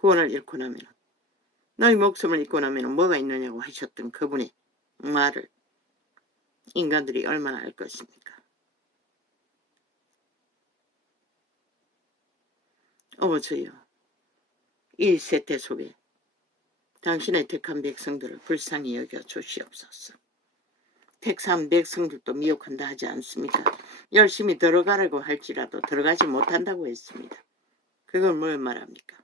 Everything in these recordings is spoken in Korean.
구원을 잃고 나면 너희 목숨을 잃고 나면 뭐가 있느냐고 하셨던 그분의 말을 인간들이 얼마나 알 것입니까? 어머저여, 이 세태 속에 당신의 택한 백성들을 불쌍히 여겨 주시옵소서. 택한 백성들도 미혹한다 하지 않습니까? 열심히 들어가려고 할지라도 들어가지 못한다고 했습니다. 그걸 뭘 말합니까?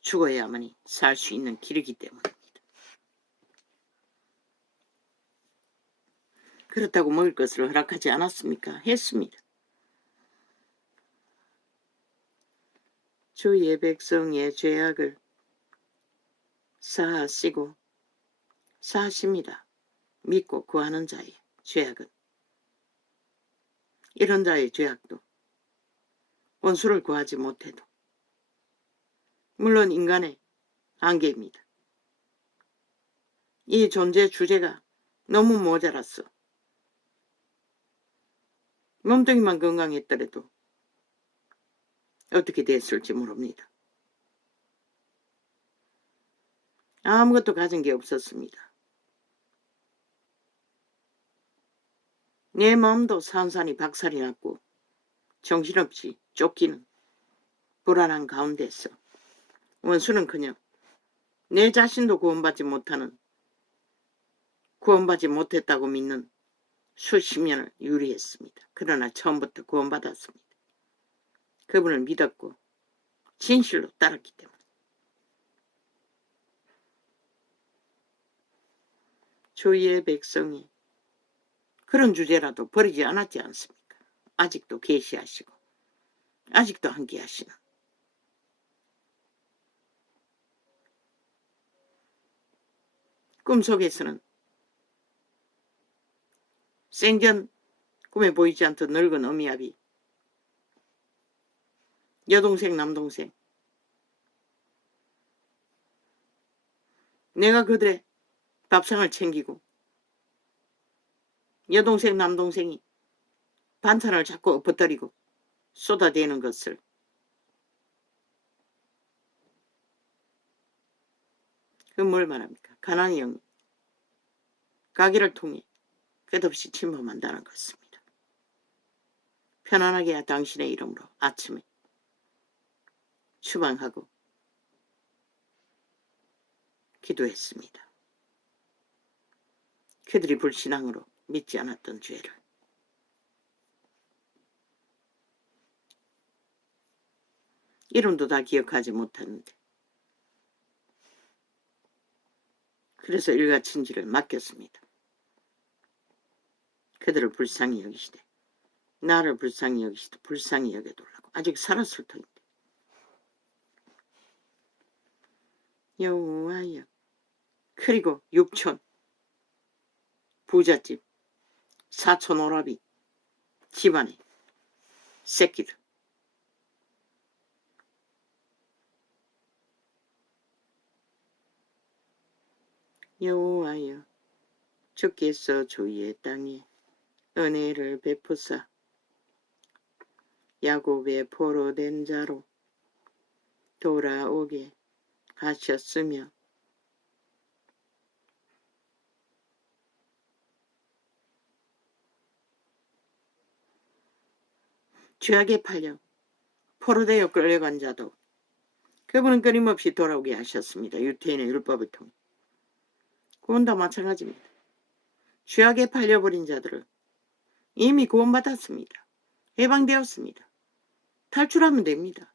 죽어야만이 살 수 있는 길이기 때문입니다. 그렇다고 먹을 것을 허락하지 않았습니까? 했습니다. 주의 백성의 죄악을 사하시고 사하십니다. 믿고 구하는 자의 죄악은. 이런 자의 죄악도 원수를 구하지 못해도 물론 인간의 한계입니다. 이 존재 주제가 너무 모자랐어. 몸뚱이만 건강했더라도 어떻게 됐을지 모릅니다. 아무것도 가진 게 없었습니다. 내 마음도 산산이 박살이 났고 정신없이 쫓기는 불안한 가운데서 원수는커녕 내 자신도 구원받지 못했다고 믿는 수십 년을 유리했습니다. 그러나 처음부터 구원받았습니다. 그분을 믿었고 진실로 따랐기 때문에. 주의 백성이 그런 주제라도 버리지 않았지 않습니까? 아직도 계시하시고 아직도 함께 하시는. 꿈속에서는 생전 꿈에 보이지 않던 늙은 어미아비, 여동생 남동생, 내가 그들의 밥상을 챙기고 여동생 남동생이 반찬을 자꾸 엎어뜨리고 쏟아대는 것을 그 뭘 말합니까? 가난의 영이 가게를 통해 끝없이 침범한다는 것입니다. 편안하게 당신의 이름으로 아침에 추방하고 기도했습니다. 그들이 불신앙으로 믿지 않았던 죄를 이름도 다 기억하지 못하는데 그래서 일가친지를 맡겼습니다. 그들을 불쌍히 여기시되 나를 불쌍히 여기시되 불쌍히 여겨달라고. 아직 살았을 터인데. 여호와여, 그리고 육촌, 부잣집, 사촌 오라비 집안의 새끼들 여호와여, 주께서 주의 땅에 은혜를 베푸사 야곱의 포로된 자로 돌아오게 하셨으며 죄악에 팔려 포로되어 끌려간 자도 그분은 끊임없이 돌아오게 하셨습니다. 유태인의 율법을 통해. 구원도 마찬가지입니다. 죄악에 팔려버린 자들을 이미 구원받았습니다. 해방되었습니다. 탈출하면 됩니다.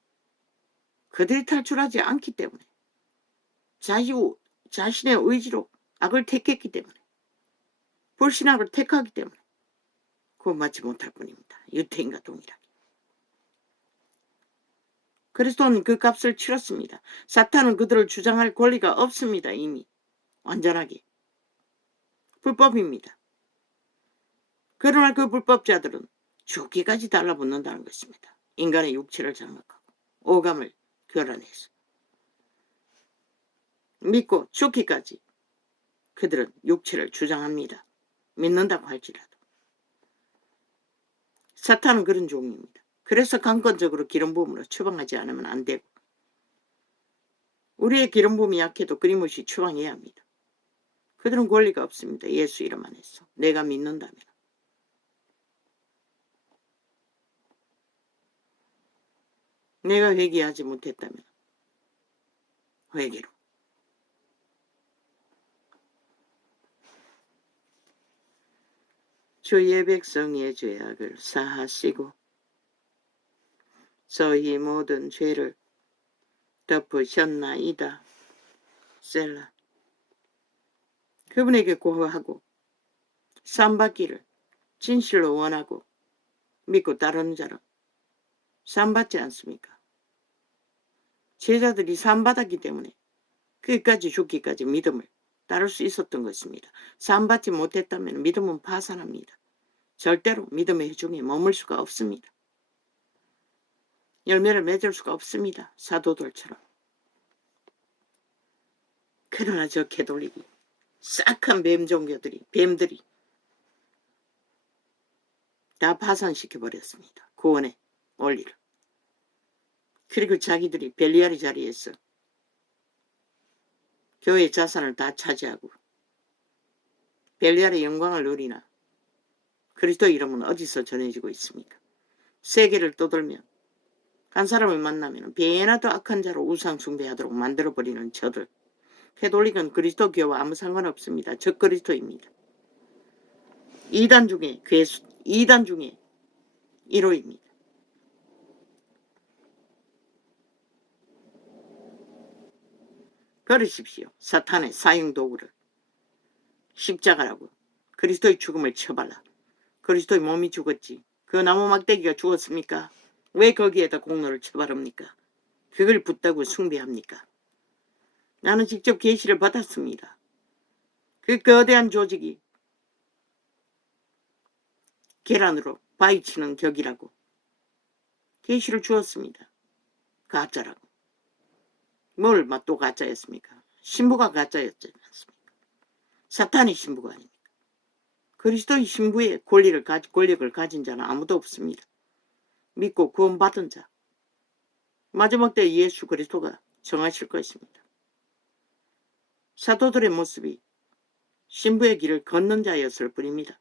그들이 탈출하지 않기 때문에 자신의 의지로 악을 택했기 때문에 불신앙을 택하기 때문에 구원받지 못할 뿐입니다. 유태인과 동일하게. 그리스도는 그 값을 치렀습니다. 사탄은 그들을 주장할 권리가 없습니다. 이미 완전하게. 불법입니다. 그러나 그 불법자들은 죽기까지 달라붙는다는 것입니다. 인간의 육체를 장악하고 오감을 교란해서 믿고 죽기까지 그들은 육체를 주장합니다. 믿는다고 할지라도. 사탄은 그런 종입니다. 그래서 강권적으로 기름 부음으로 추방하지 않으면 안 되고, 우리의 기름 부음이 약해도 끊임없이 추방해야 합니다. 그들은 권리가 없습니다. 예수 이름 안에서 내가 믿는다면. 내가 회개하지 못했다면 회개로. 주의 백성의 죄악을 사하시고 저희 모든 죄를 덮으셨나이다. 셀라. 그분에게 고하고 산받기를 진실로 원하고 믿고 따르는 자는 산받지 않습니까? 제자들이 산받았기 때문에 끝까지 죽기까지 믿음을 따를 수 있었던 것입니다. 산받지 못했다면 믿음은 파산합니다. 절대로 믿음의 회중에 머물 수가 없습니다. 열매를 맺을 수가 없습니다. 사도들처럼. 그러나 저 개돌리기 싹한 뱀들이 다 파산시켜버렸습니다. 구원의 원리를. 그리고 자기들이 벨리알의 자리에서 교회의 자산을 다 차지하고 벨리알의 영광을 누리나 그리스도 이름은 어디서 전해지고 있습니까? 세계를 떠돌면 한 사람을 만나면 배나 더 악한 자로 우상 숭배하도록 만들어버리는 저들. 캐톨릭은 그리스도 교와 아무 상관없습니다. 적그리스도입니다. 이단 중에 1호입니다. 버리십시오. 사탄의 사형도구를. 십자가라고. 그리스도의 죽음을 처발라. 그리스도의 몸이 죽었지. 그 나무 막대기가 죽었습니까? 왜 거기에다 공로를 처바릅니까? 그걸 붙다고 숭배합니까? 나는 직접 계시를 받았습니다. 그 거대한 조직이 계란으로 바위치는 격이라고 계시를 주었습니다. 가짜라고. 뭘 또 가짜였습니까? 신부가 가짜였지 않습니까? 사탄의 신부가 아닙니까? 그리스도의 신부의 권력을 가진 자는 아무도 없습니다. 믿고 구원받은 자. 마지막 때 예수 그리스도가 정하실 것입니다. 사도들의 모습이 신부의 길을 걷는 자였을 뿐입니다.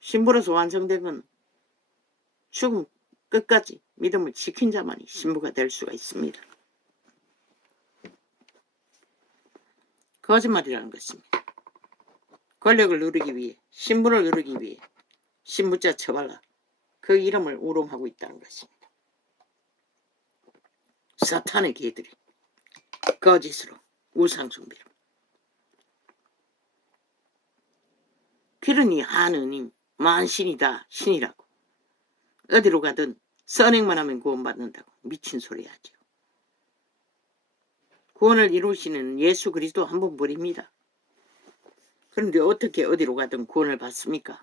신부로서 완성된 건 죽음 끝까지 믿음을 지킨 자만이 신부가 될 수가 있습니다. 거짓말이라는 것입니다. 권력을 누리기 위해, 신부를 누리기 위해 신부자 처발라 그 이름을 우롱하고 있다는 것입니다. 사탄의 개들이 거짓으로 우상숭배로. 그러니 하느님 만신이다 신이라고 어디로 가든 선행만 하면 구원받는다고 미친 소리 하죠. 구원을 이루시는 예수 그리스도 한 분뿐입니다. 그런데 어떻게 어디로 가든 구원을 받습니까?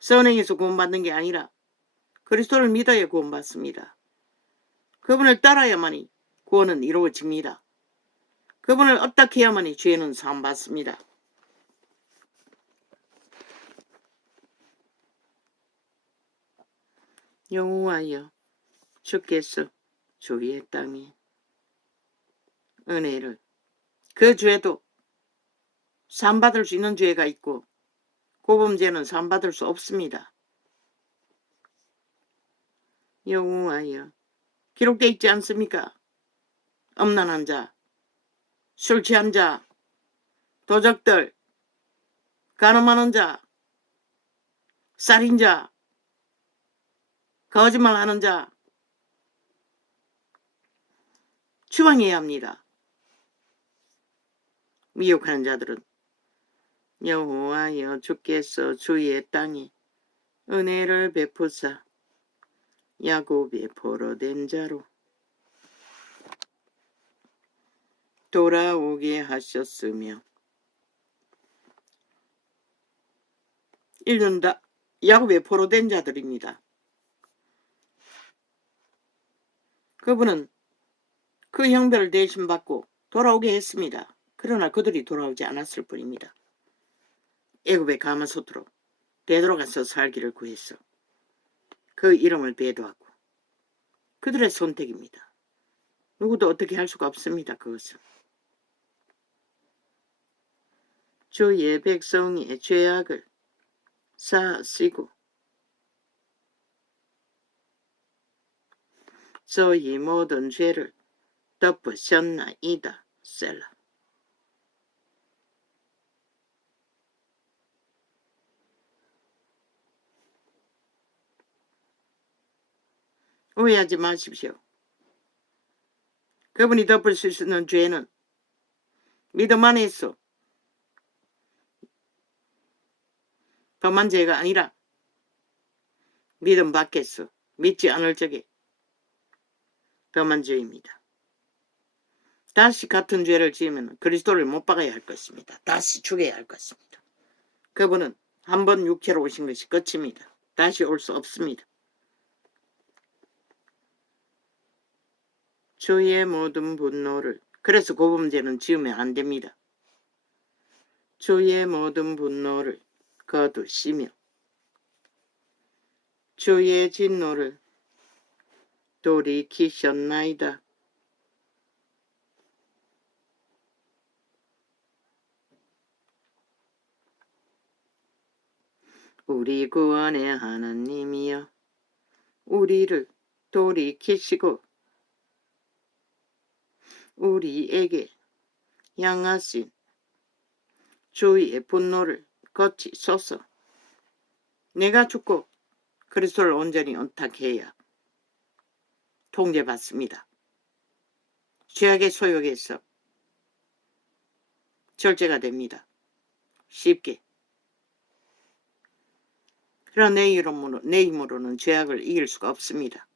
선행에서 구원받는 게 아니라 그리스도를 믿어야 구원받습니다. 그분을 따라야만이 구원은 이루어집니다. 그분을 어떻게 해야만이 죄는 사함받습니다. 여호와여 주께서 주의 땅에 은혜를 그 죄도 사함받을 수 있는 죄가 있고 고범죄는 사함받을 수 없습니다. 여호와여 기록되어 있지 않습니까? 음란한 자, 술 취한 자, 도적들, 간음하는 자, 살인자, 거짓말하는 자 추방해야 합니다. 미혹하는 자들은 여호와여 주께서 주의 땅에 은혜를 베푸사 야곱의 포로된 자로 돌아오게 하셨으며 이들은 다 야곱의 포로된 자들입니다. 그분은 그 형벌을 대신 받고 돌아오게 했습니다. 그러나 그들이 돌아오지 않았을 뿐입니다. 애굽의 가마솥으로 되돌아가서 살기를 구했어. 그 이름을 배도하고. 그들의 선택입니다. 누구도 어떻게 할 수가 없습니다. 그것은. 주의 백성의 죄악을 사하시고 저희 모든 죄를 덮으셨나이다. 셀라. 오해하지 마십시오. 그분이 덮을 수 있는 죄는 믿음 안에서 범한 죄가 아니라 믿음 밖에서 믿지 않을 적에 범한 죄입니다. 다시 같은 죄를 지으면 그리스도를 못 박아야 할 것입니다. 다시 죽여야 할 것입니다. 그분은 한 번 육체로 오신 것이 끝입니다. 다시 올 수 없습니다. 주의 모든 분노를, 그래서 고범죄는 지으면 안 됩니다. 주의 모든 분노를 거두시며 주의 진노를 돌이키셨나이다. 우리 구원의 하나님이여, 우리를 돌이키시고 우리에게 향하신 주의 분노를 거치소서. 내가 죽고 그리스도를 온전히 언탁해야 통제받습니다. 죄악의 소욕에서 절제가 됩니다. 쉽게. 그러나 내 힘으로는 죄악을 이길 수가 없습니다.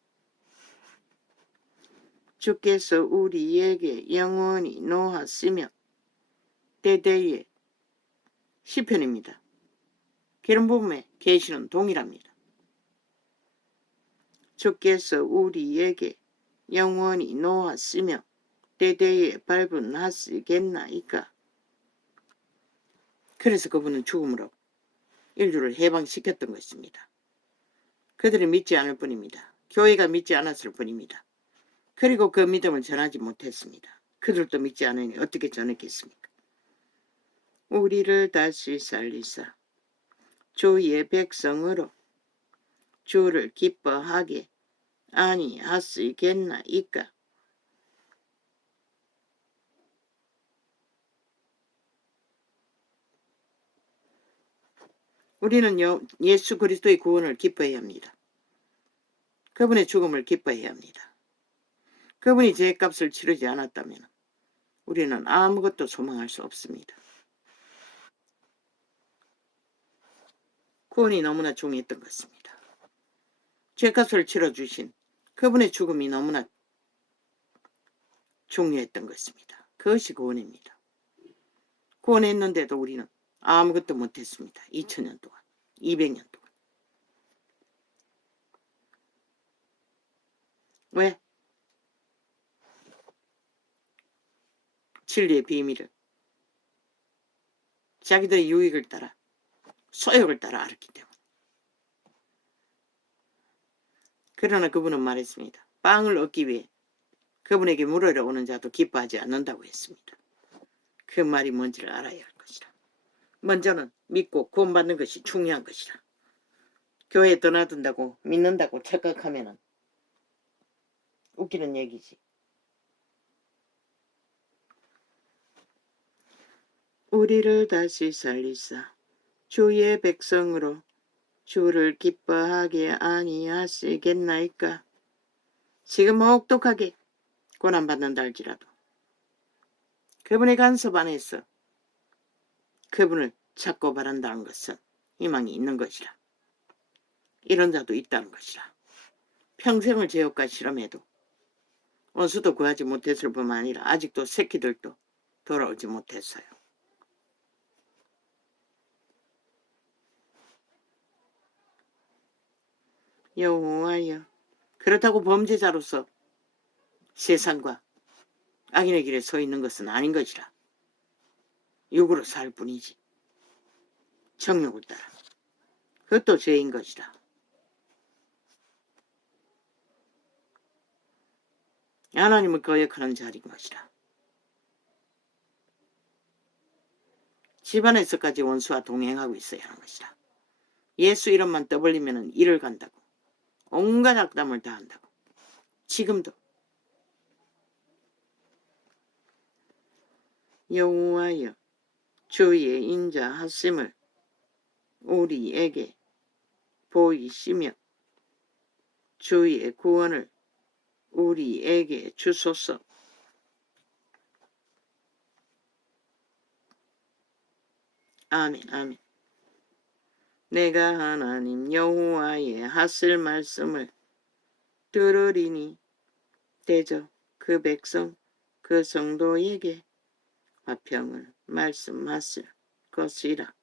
주께서 우리에게 영원히 노하시며 대대의 시편입니다. 기름부음에 계시는 동일합니다. 주께서 우리에게 영원히 노하시며 대대에 발분하시겠나이까. 그래서 그분은 죽음으로 인류를 해방시켰던 것입니다. 그들이 믿지 않을 뿐입니다. 교회가 믿지 않았을 뿐입니다. 그리고 그 믿음을 전하지 못했습니다. 그들도 믿지 않으니 어떻게 전했겠습니까? 우리를 다시 살리사 주의 백성으로 주를 기뻐하게 아니하시겠나이까. 우리는 예수 그리스도의 구원을 기뻐해야 합니다. 그분의 죽음을 기뻐해야 합니다. 그분이 죄값을 치르지 않았다면 우리는 아무것도 소망할 수 없습니다. 구원이 너무나 중요했던 것입니다. 죄값을 치러주신 그분의 죽음이 너무나 중요했던 것입니다. 그것이 구원입니다. 구원했는데도 우리는 아무것도 못했습니다. 2000년 동안, 200년 동안. 왜? 진리의 비밀을 자기들의 유익을 따라, 소욕을 따라 알았기 때문에. 그러나 그분은 말했습니다. 빵을 얻기 위해 그분에게 물으러 오는 자도 기뻐하지 않는다고 했습니다. 그 말이 뭔지를 알아야 할 것이라. 먼저는 믿고 구원받는 것이 중요한 것이라. 교회에 떠나든다고 믿는다고 착각하면 웃기는 얘기지. 우리를 다시 살리사 주의 백성으로 주를 기뻐하게 아니하시겠나이까. 지금 혹독하게 고난받는다 할지라도 그분의 간섭 안에서 그분을 찾고 바란다는 것은 희망이 있는 것이라. 이런 자도 있다는 것이라. 평생을 죄업과 실험해도 원수도 구하지 못했을 뿐만 아니라 아직도 새끼들도 돌아오지 못했어요. 여호와여, 그렇다고 범죄자로서 세상과 악인의 길에 서 있는 것은 아닌 것이라. 육으로 살 뿐이지. 정욕을 따라. 그것도 죄인 것이라. 하나님을 거역하는 자리인 것이라. 집안에서까지 원수와 동행하고 있어야 하는 것이라. 예수 이름만 떠벌리면 일을 간다고. 온갖 악담을 다 한다고. 지금도. 여호와여 주의 인자하심을 우리에게 보이시며 주의 구원을 우리에게 주소서. 아멘 아멘. 내가 하나님 여호와의 하실 말씀을 들으리니 대저 그 백성 그 성도에게 화평을 말씀하실 것이라.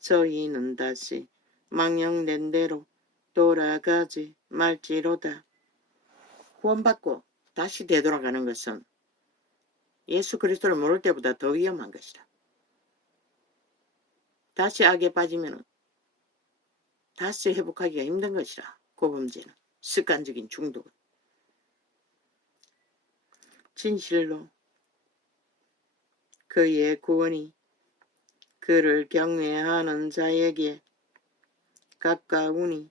저희는 다시 망령된 대로 돌아가지 말지로다. 구원받고 다시 되돌아가는 것은 예수 그리스도를 모를 때보다 더 위험한 것이다. 다시 악에 빠지면 다시 회복하기가 힘든 것이라. 고범죄는 습관적인 중독은. 진실로 그의 구원이 그를 경외하는 자에게 가까우니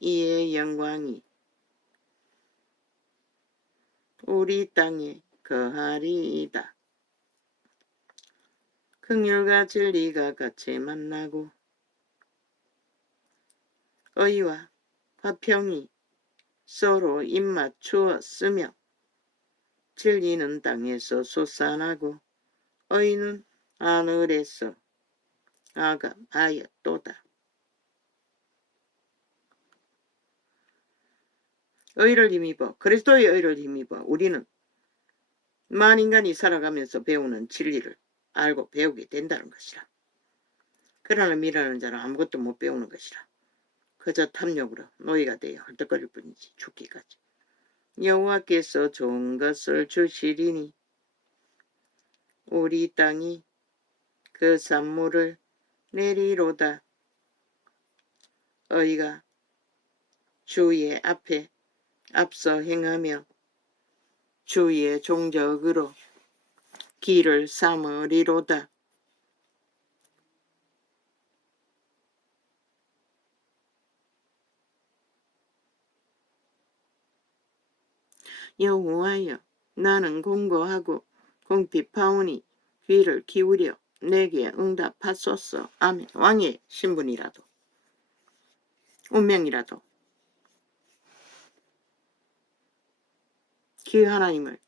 이의 영광이 우리 땅에 거하리이다. 긍휼과 진리가 같이 만나고 의와 화평이 서로 입맞추었으며 진리는 땅에서 솟아나고 의는 하늘에서 아감하였도다. 의를 힘입어 그리스도의 의를 힘입어 우리는 만인간이 살아가면서 배우는 진리를 알고 배우게 된다는 것이라. 그러나 미라는 자는 아무것도 못 배우는 것이라. 그저 탐욕으로 노예가 되어 헐떡거릴 뿐이지 죽기까지. 여호와께서 좋은 것을 주시리니 우리 땅이 그 산물을 내리로다. 의가 주의 앞에 앞서 행하며 주의 종적으로 길을 삼으리로다. 여호와여 나는 공고하고 궁핍하오니 귀를 기울여 내게 응답하소서. 아멘. 왕의 신분이라도 운명이라도 그 하나님을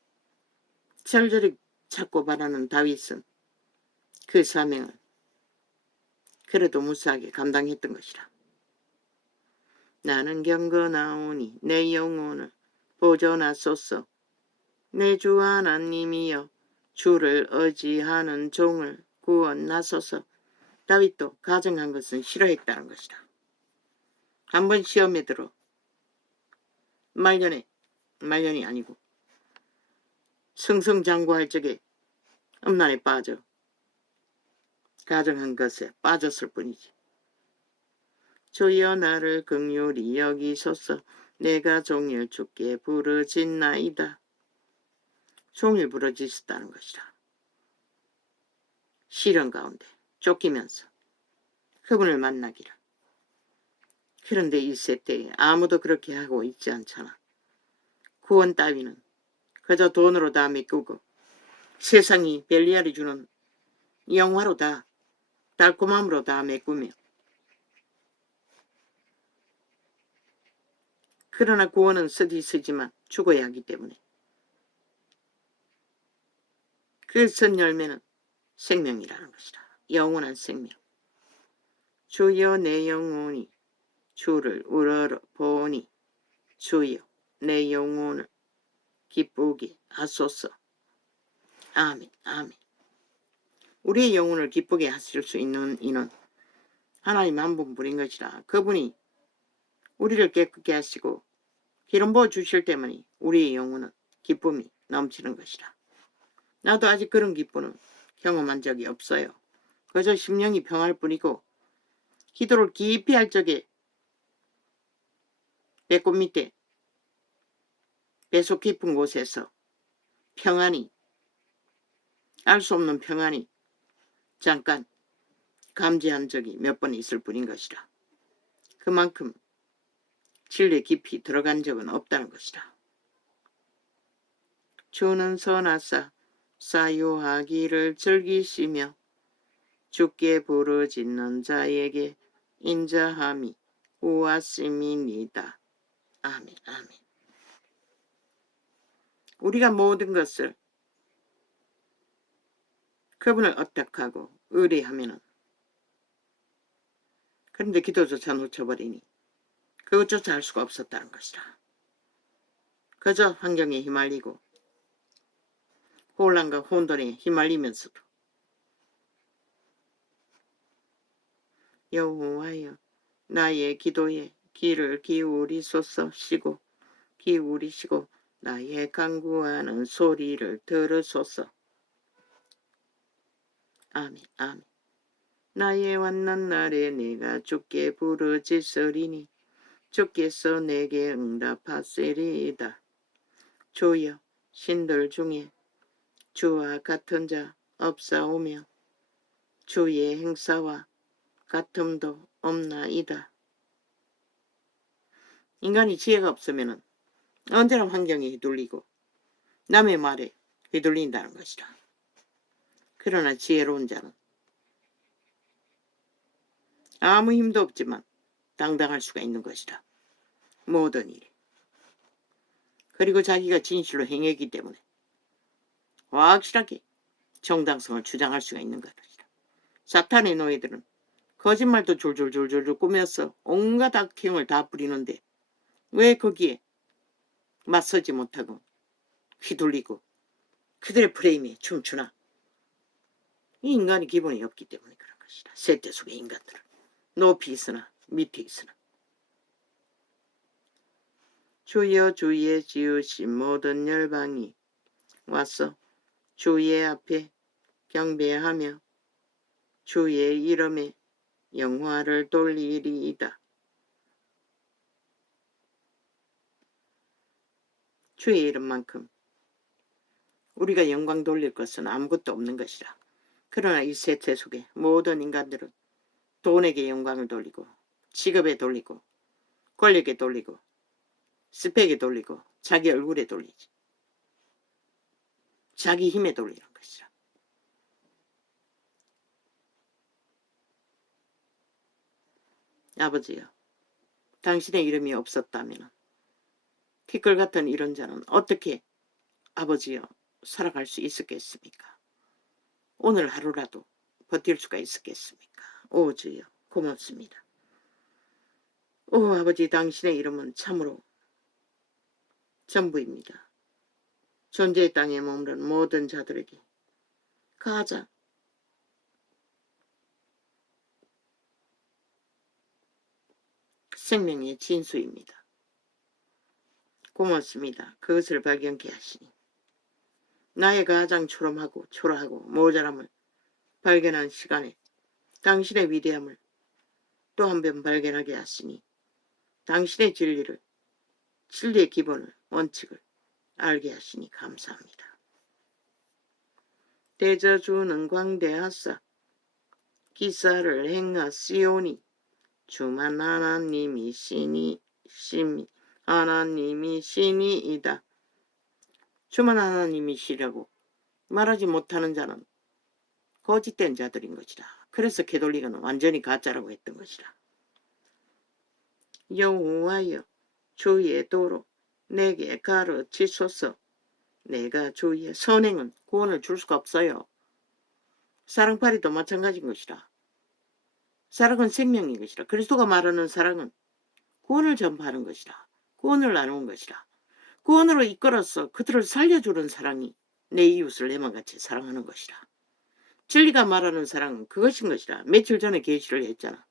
절절히 찾고 바라는 다윗은 그 사명을 그래도 무사하게 감당했던 것이라. 나는 경건하오니 내 영혼을 보존하소서. 내 주 하나님이여 주를 의지하는 종을 구원하소서. 다윗도 가정한 것은 싫어했다는 것이다. 한번 시험에 들어 말년이 아니고 승승장구할 적에 음란에 빠져 가정한 것에 빠졌을 뿐이지. 주여 나를 긍휼히 여기소서. 내가 종일 주께 부르짖나이다. 종일 부르짖었다는 것이라. 시련 가운데 쫓기면서 그분을 만나기를. 그런데 이 세대에 아무도 그렇게 하고 있지 않잖아. 구원 따위는 그저 돈으로 다 메꾸고 세상이 벨리알이 주는 영화로 다 달콤함으로 다 메꾸며, 그러나 구원은 쓰지만 죽어야 하기 때문에 그 선 열매는 생명이라는 것이라. 영원한 생명. 주여 내 영혼이 주를 우러러 보니 주여 내 영혼을 기쁘게 하소서. 아멘 아멘. 우리의 영혼을 기쁘게 하실 수 있는 이는 하나님 한 분뿐인 것이라. 그분이 우리를 깨끗게 하시고 기름 부어 주실 때문에 우리의 영혼은 기쁨이 넘치는 것이라. 나도 아직 그런 기쁨은 경험한 적이 없어요. 그저 심령이 평할 뿐이고 기도를 깊이 할 적에 배꼽 밑에 배속 깊은 곳에서 평안이, 알 수 없는 평안이 잠깐 감지한 적이 몇 번 있을 뿐인 것이라. 그만큼 진리에 깊이 들어간 적은 없다는 것이라. 주는 선하사 사유하기를 즐기시며 주께 부르짖는 자에게 인자함이 우아심이니이다. 아멘. 아멘. 우리가 모든 것을 그분을 업탁하고 의뢰하면은, 그런데 기도조차 놓쳐버리니 그것조차 할 수가 없었다는 것이라. 그저 환경에 휘말리고 혼란과 혼돈에 휘말리면서도 여호와여 나의 기도에 귀를 기울이시고 나의 간구하는 소리를 들으소서. 아멘. 아멘. 나의 환난 날에 내가 주께 부르짖으리니 주께서 내게 응답하시리이다. 주여 신들 중에 주와 같은 자 없사오며 주의 행사와 같음도 없나이다. 인간이 지혜가 없으면 언제나 환경에 휘둘리고 남의 말에 휘둘린다는 것이라. 그러나 지혜로운 자는 아무 힘도 없지만 당당할 수가 있는 것이라. 모든 일. 그리고 자기가 진실로 행했기 때문에 확실하게 정당성을 주장할 수가 있는 것이라. 사탄의 노예들은 거짓말도 졸졸 꾸며서 온갖 악행을 다 부리는데 왜 거기에 맞서지 못하고 휘둘리고 그들의 프레임에 춤추나? 이 인간이 기본이 없기 때문에 그런 것이다. 세대 속의 인간들은 높이 있으나 밑에 있으나. 주여 주의 지으신 모든 열방이 와서 주의 앞에 경배하며 주의 이름에 영화를 돌리리이다. 주의 이름만큼 우리가 영광 돌릴 것은 아무것도 없는 것이라. 그러나 이 세태 속에 모든 인간들은 돈에게 영광을 돌리고 직업에 돌리고 권력에 돌리고 스펙에 돌리고 자기 얼굴에 돌리지. 자기 힘에 돌리는 것이라. 아버지여, 당신의 이름이 없었다면 티끌 같은 이런 자는 어떻게 아버지여 살아갈 수 있었겠습니까? 오늘 하루라도 버틸 수가 있었겠습니까? 오 주여 고맙습니다. 오 아버지, 당신의 이름은 참으로 전부입니다. 존재의 땅에 머무는 모든 자들에게 가장 생명의 진수입니다. 고맙습니다. 그것을 발견케 하시니 나의 가장 초라하고 모자람을 발견한 시간에 당신의 위대함을 또 한 번 발견하게 하시니 당신의 진리의 기본을, 원칙을 알게 하시니 감사합니다. 대저주는 광대하사 기사를 행하시오니 주만 하나님이 신이이다. 주만 하나님이시라고 말하지 못하는 자는 거짓된 자들인 것이다. 그래서 게돌리가는 완전히 가짜라고 했던 것이다. 여호와여 주의 도로 내게 가르치소서. 내가 주의 선행은 구원을 줄 수가 없어요. 사랑파리도 마찬가지인 것이다. 사랑은 생명인 것이다. 그리스도가 말하는 사랑은 구원을 전파하는 것이다. 구원을 나누는 것이다. 구원으로 이끌어서 그들을 살려주는 사랑이 내 이웃을 내만 같이 사랑하는 것이다. 진리가 말하는 사랑은 그것인 것이다. 며칠 전에 계시를 했잖아.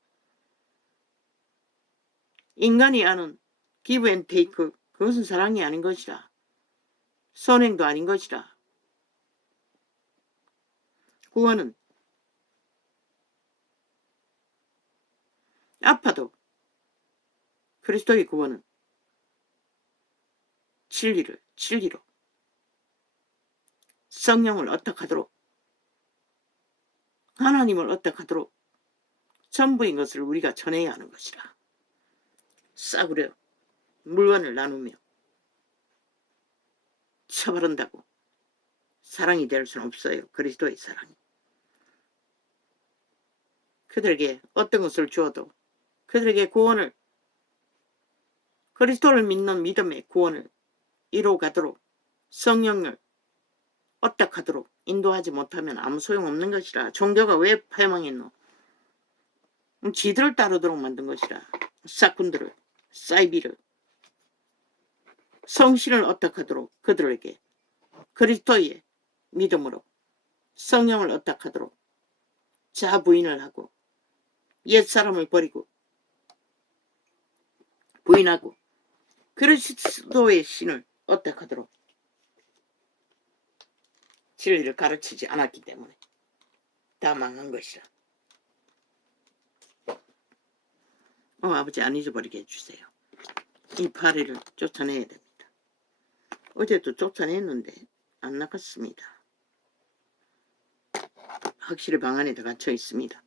인간이 아는 기브 앤 테이크, 그것은 사랑이 아닌 것이다. 선행도 아닌 것이다. 구원은 아파도 그리스도의 구원은 진리로 성령을 어떡하도록 하나님을 어떡하도록 전부인 것을 우리가 전해야 하는 것이라. 싸구려 물건을 나누며 쳐바른다고 사랑이 될 수는 없어요. 그리스도의 사랑이. 그들에게 어떤 것을 주어도 그들에게 구원을, 그리스도를 믿는 믿음의 구원을 이루어가도록 성령을 어떡하도록 인도하지 못하면 아무 소용없는 것이라. 종교가 왜 패망했노? 지들을 따르도록 만든 것이라. 사꾼들을, 사이비를, 성신을 어떡하도록 그들에게 그리스도의 믿음으로 성령을 어떡하도록 자부인을 하고 옛사람을 버리고 부인하고 그리스도의 신을 어떡하도록 진리를 가르치지 않았기 때문에 다 망한 것이라. 아버지 안 잊어버리게 해주세요. 이 파리를 쫓아내야 됩니다. 어제도 쫓아냈는데 안 나갔습니다. 확실히 방 안에 다 갇혀 있습니다.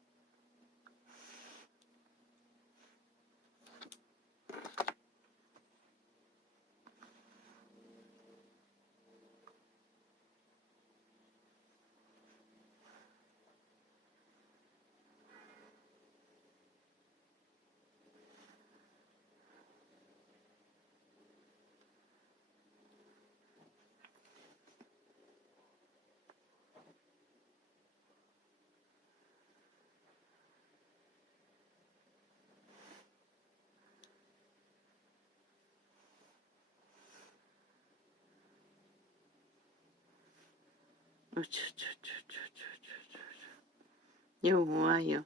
여호와여,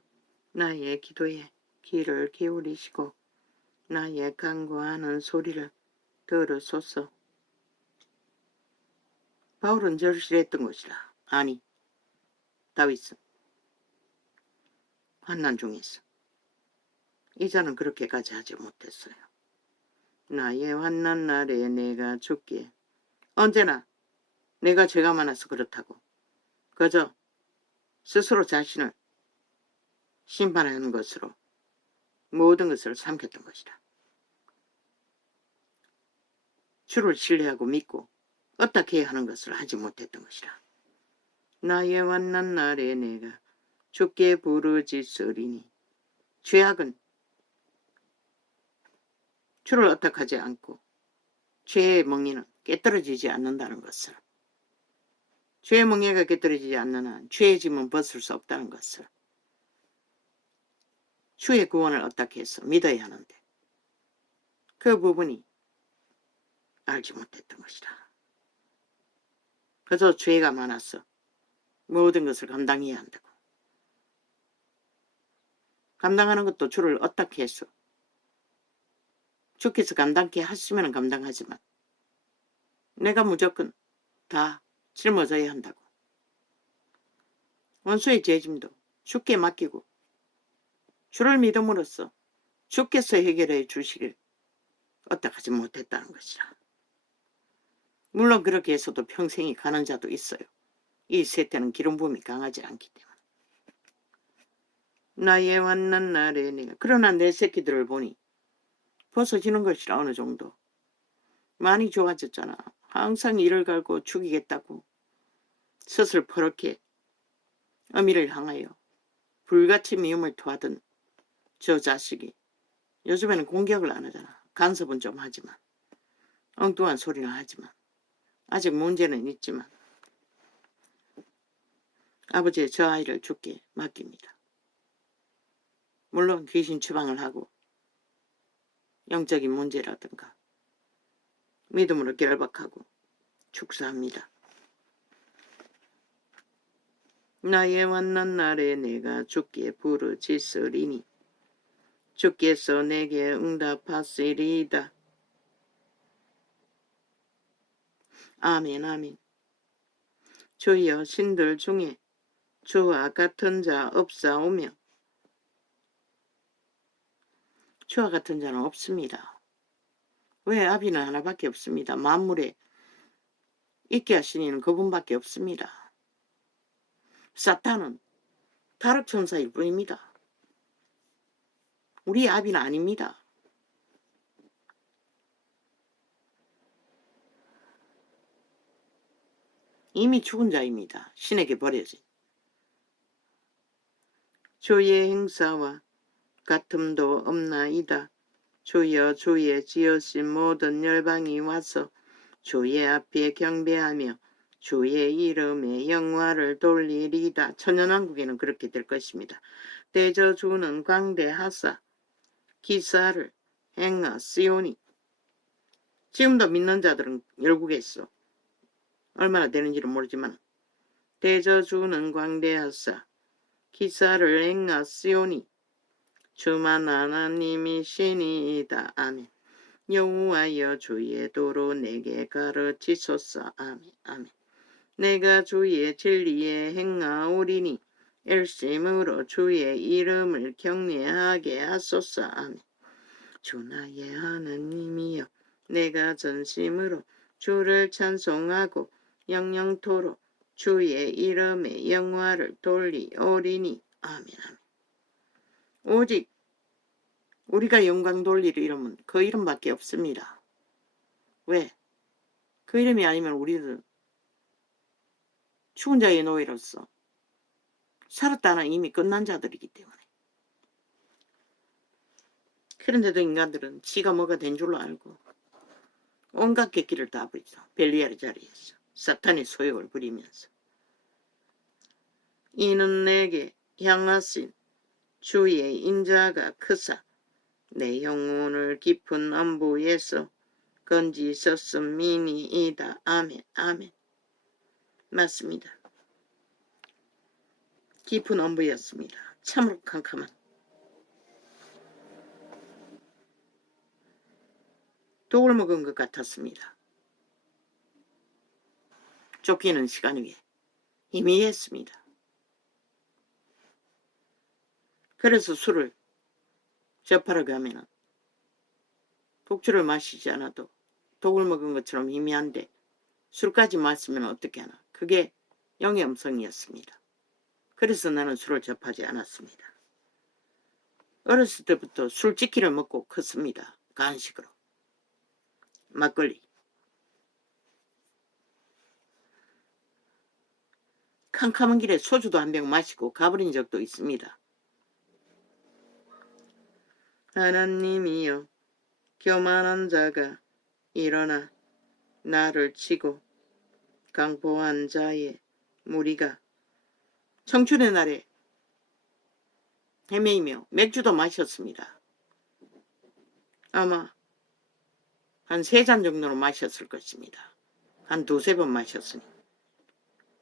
나의 기도에 귀를 기울이시고 나의 간구하는 소리를 들으소서. 바울은 절실했던 것이라. 아니, 다윗은 환난 중에서 이자는 그렇게까지 하지 못했어요. 나의 환난 날에 내가 죽기에, 언제나 내가 죄가 많아서 그렇다고 그저 스스로 자신을 심판하는 것으로 모든 것을 삼켰던 것이다. 주를 신뢰하고 믿고 어떻게 해야 하는 것을 하지 못했던 것이라. 나의 환난 날에 내가 주께 부르짖으리니, 죄악은 주를 어떡하지 않고 죄의 멍에는 깨떨어지지 않는다는 것을, 죄의 멍에가 깨떨어지지 않는 한 죄의 짐은 벗을 수 없다는 것을, 주의 구원을 어떻게 해서 믿어야 하는데 그 부분이 알지 못했던 것이다. 그저 죄가 많아서 모든 것을 감당해야 한다고. 감당하는 것도 주를 어떻게 해서 주께서 감당케 하시면 감당하지만 내가 무조건 다 짊어져야 한다고. 원수의 죄짐도 주께 맡기고 주를 믿음으로써 주께서 해결해 주시길 어떡하지 못했다는 것이라. 물론 그렇게 해서도 평생이 가는 자도 있어요. 이 세태는 기름 부음이 강하지 않기 때문에. 나의 환난 날에 내가, 그러나 내 새끼들을 보니 벗어지는 것이라. 어느 정도 많이 좋아졌잖아. 항상 이를 갈고 죽이겠다고 스스로 퍼렇게 어미를 향하여 불같이 미움을 토하던 저 자식이 요즘에는 공격을 안 하잖아. 간섭은 좀 하지만, 엉뚱한 소리는 하지만, 아직 문제는 있지만 아버지의 저 아이를 주께 맡깁니다. 물론 귀신 추방을 하고 영적인 문제라든가 믿음으로 결박하고 축사합니다. 나의 환난 날에 내가 주께 부르짖으리니 주께서 내게 응답하시리이다. 아멘 아멘. 주여, 신들 중에 주와 같은 자 없사오며 주와 같은 자는 없습니다. 왜? 아비는 하나밖에 없습니다. 만물에 있게 하신 이는 그분밖에 없습니다. 사탄은 타락천사일 뿐입니다. 우리 아비는 아닙니다. 이미 죽은 자입니다. 신에게 버려진. 주의 행사와 같음도 없나이다. 주여 주의 지으신 모든 열방이 와서 주의 앞에 경배하며 주의 이름에 영화를 돌리리다. 천연왕국에는 그렇게 될 것입니다. 대저주는 광대하사 기사를 행하시오니. 지금도 믿는 자들은 열국에서 얼마나 되는지는 모르지만 대저주는 광대하사 기사를 행하시오니 주만 하나님이시니이다. 아멘. 여호와여 주의 도로 내게 가르치소서. 아멘. 아멘. 내가 주의 진리에 행하오리니 열심으로 주의 이름을 경외하게 하소서. 아멘. 주 나의 하나님이여 내가 전심으로 주를 찬송하고 영영토록 주의 이름에 영화를 돌리오리니. 아멘. 아멘. 오직 우리가 영광 돌릴 이름은 그 이름밖에 없습니다. 왜? 그 이름이 아니면 우리는 죽은 자의 노예로서 살았다는 이미 끝난 자들이기 때문에. 그런데도 인간들은 지가 뭐가 된 줄로 알고 온갖 객기를 다 부리죠. 벨리알의 자리에서 사탄의 소욕을 부리면서. 이는 내게 향하신 주의 인자가 크사 내 영혼을 깊은 엄부에서 건지셨음이니이다. 아멘. 아멘. 맞습니다. 깊은 엄부였습니다. 참으로 캄캄한. 독을 먹은 것 같았습니다. 쫓기는 시간 위에 희미했습니다. 그래서 술을 접하러 가면은 독주를 마시지 않아도 독을 먹은 것처럼 희미한데 술까지 마시면 어떻게 하나. 그게 영의 음성이었습니다. 그래서 나는 술을 접하지 않았습니다. 어렸을 때부터 술찌키를 먹고 컸습니다. 간식으로. 막걸리. 캄캄한 길에 소주도 한 병 마시고 가버린 적도 있습니다. 하나님이여 교만한 자가 일어나 나를 치고 강포한 자의 무리가 청춘의 날에 헤매이며 맥주도 마셨습니다. 아마 한 3잔 정도는 마셨을 것입니다. 한 2-3번 마셨으니.